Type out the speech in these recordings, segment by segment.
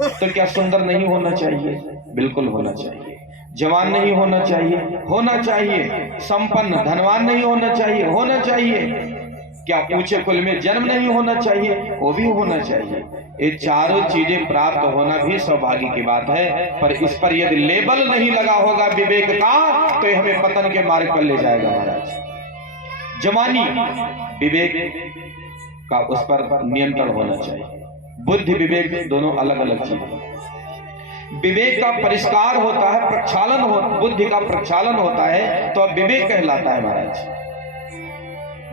तो क्या सुंदर नहीं होना चाहिए? बिल्कुल होना चाहिए। जवान नहीं होना चाहिए? होना चाहिए। संपन्न धनवान नहीं होना चाहिए? होना चाहिए। क्या ऊंचे कुल में जन्म नहीं होना चाहिए? वो भी होना चाहिए। ये चारों चीजें प्राप्त होना भी सौभाग्य की बात है, पर इस पर यदि लेबल नहीं लगा होगा विवेक का, तो ये हमें पतन के मार्ग पर ले जाएगा महाराज। जवानी विवेक का उस पर नियंत्रण होना चाहिए। बुद्धि विवेक दोनों अलग अलग चीजें। विवेक का परिष्कार होता है, प्रक्षालन हो, बुद्धि का प्रक्षालन होता है तो अब विवेक कहलाता है महाराज।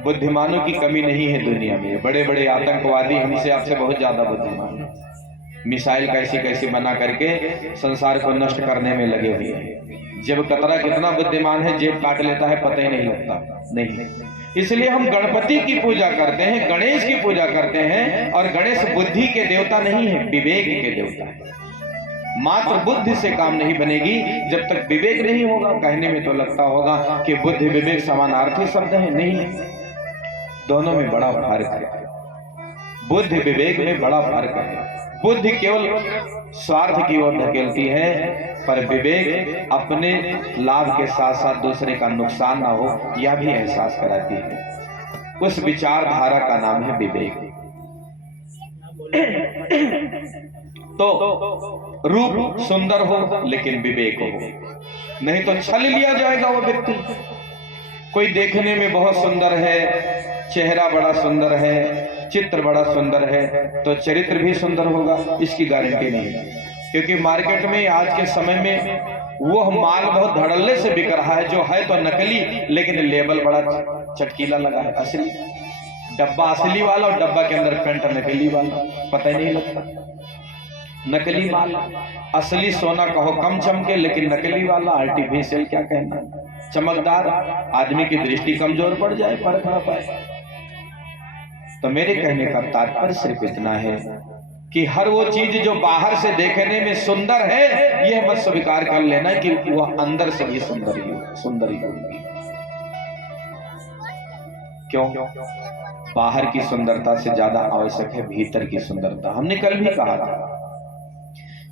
बुद्धिमानों की कमी नहीं है दुनिया में। बड़े बड़े आतंकवादी हमसे आपसे बहुत ज्यादा बुद्धिमान हैं। मिसाइल कैसी कैसी बना करके संसार को नष्ट करने में लगे हुए हैं। जब कतरा कितना बुद्धिमान है, जेब काट लेता है, पता ही नहीं लगता। नहीं, इसलिए हम गणपति की पूजा करते हैं, गणेश की पूजा करते हैं, और गणेश बुद्धि के देवता नहीं है, विवेक के देवता है। मात्र बुद्धि से काम नहीं बनेगी जब तक विवेक नहीं होगा। कहने में तो लगता होगा कि बुद्धि विवेक समानार्थी शब्द है, नहीं, दोनों में बड़ा फर्क है। बुद्धि विवेक में बड़ा फर्क है। बुद्धि केवल स्वार्थ की ओर धकेलती है, पर विवेक अपने लाभ के साथ साथ दूसरे का नुकसान ना हो यह भी एहसास कराती है। उस विचारधारा का नाम है विवेक। तो रूप सुंदर हो लेकिन विवेक हो, नहीं तो छल लिया जाएगा वो व्यक्ति। कोई देखने में बहुत सुंदर है, चेहरा बड़ा सुंदर है, चित्र बड़ा सुंदर है, तो चरित्र भी सुंदर होगा इसकी गारंटी नहीं है। क्योंकि मार्केट में आज के समय में वो माल बहुत धड़ल्ले से बिक रहा है, जो है तो नकली लेकिन लेबल बड़ा चटकीला लगा है। असली डब्बा असली वाला और डब्बा के अंदर पेंट नकली वाला, पता ही नहीं लगता। नकली माल, असली सोना कहो कम चमके, लेकिन नकली वाला आर्टिफिशियल क्या कहना, चमकदार, आदमी की दृष्टि कमजोर पड़ जाए, फर्क ना पाए। तो मेरे कहने का तात्पर्य सिर्फ इतना है कि हर वो चीज जो बाहर से देखने में सुंदर है, यह मत स्वीकार कर लेना कि वह अंदर से भी सुंदर ही होगी। क्यों? बाहर की सुंदरता से ज्यादा आवश्यक है भीतर की सुंदरता। हमने कल भी कहा था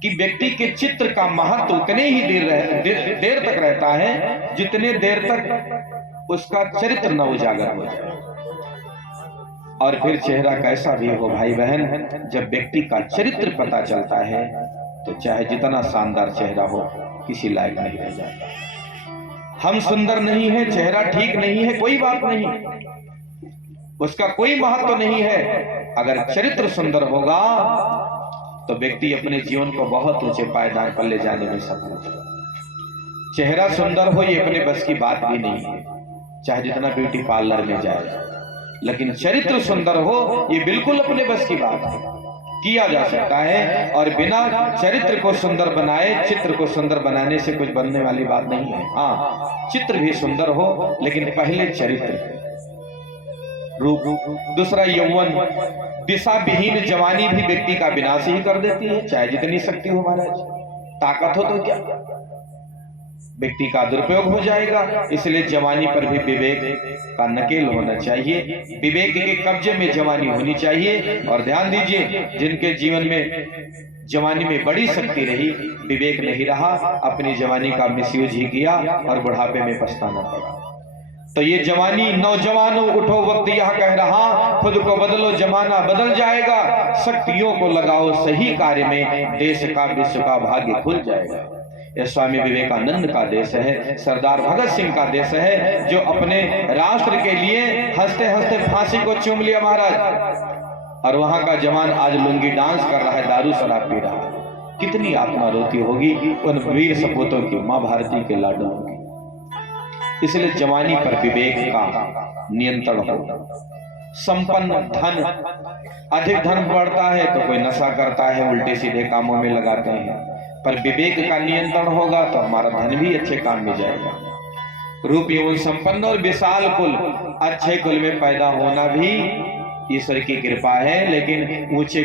कि व्यक्ति के चित्र का महत्व उतने ही देर तक रहता है जितने देर तक उसका चरित्र न उजागर हो जाए। और फिर चेहरा कैसा भी हो भाई बहन, जब व्यक्ति का चरित्र पता चलता है तो चाहे जितना शानदार चेहरा हो, किसी लायक नहीं रह जाता। हम सुंदर नहीं है, चेहरा ठीक नहीं है, कोई बात नहीं, उसका कोई महत्व नहीं है। अगर चरित्र सुंदर होगा तो व्यक्ति अपने जीवन को बहुत ऊंचे पायदान पर ले जाने में सफल होगा। चेहरा सुंदर हो ये अपने बस की बात भी नहीं है, चाहे जितना ब्यूटी पार्लर में जाए, लेकिन चरित्र सुंदर हो ये बिल्कुल अपने बस की बात है, किया जा सकता है। और बिना चरित्र को सुंदर बनाए चित्र को सुंदर बनाने से कुछ बनने वाली बात नहीं है। हाँ, चित्र भी सुंदर हो लेकिन पहले चरित्र, रूप। दूसरा यौवन, दिशा विहीन जवानी भी व्यक्ति का विनाश ही कर देती है, चाहे जितनी शक्ति हो महाराज, ताकत हो तो क्या, व्यक्ति का दुरुपयोग हो जाएगा। इसलिए जवानी पर भी विवेक का नकेल होना चाहिए, विवेक के कब्जे में जवानी होनी चाहिए। और ध्यान दीजिए, जिनके जीवन में जवानी में बड़ी शक्ति रही, विवेक नहीं रहा, अपनी जवानी का मिसयूज ही किया और बुढ़ापे में पछताना पड़ा। तो ये जवानी, नौजवानों उठो वक्त यह कह रहा, खुद को बदलो जमाना बदल जाएगा, शक्तियों को लगाओ सही कार्य में, देश का विश्व का भाग्य खुल जाएगा। यह स्वामी विवेकानंद का देश है, सरदार भगत सिंह का देश है, जो अपने राष्ट्र के लिए हंसते हंसते फांसी को चूम लिया महाराज। और वहां का जवान आज लुंगी डांस कर रहा है, दारू शराब पी रहा है। कितनी आत्मा रोती होगी उन वीर सपूतों की, मां भारती के लाडों की। इसलिए जवानी पर विवेक का नियंत्रण हो। संपन्न धन, अधिक धन बढ़ता है तो कोई नशा करता है, उल्टे सीधे कामों में लगाते हैं, पर विवेक का नियंत्रण होगा तो हमारा धन भी अच्छे काम में जाएगा। रूप एवं संपन्न और विशाल कुल, अच्छे कुल में पैदा होना भी ईश्वर की कृपा है, लेकिन ऊंचे